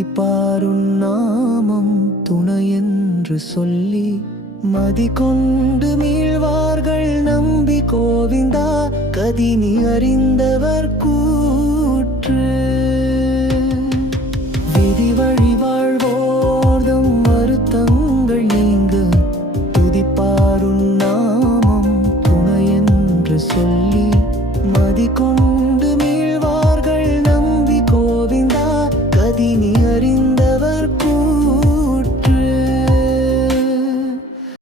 துதிப்பாருன் நாமம் துணையென்று சொல்லி மதி கொண்டு மீழ்வார்கள் நம்பி கோவிந்தா கதினி அறிந்தவர் கூ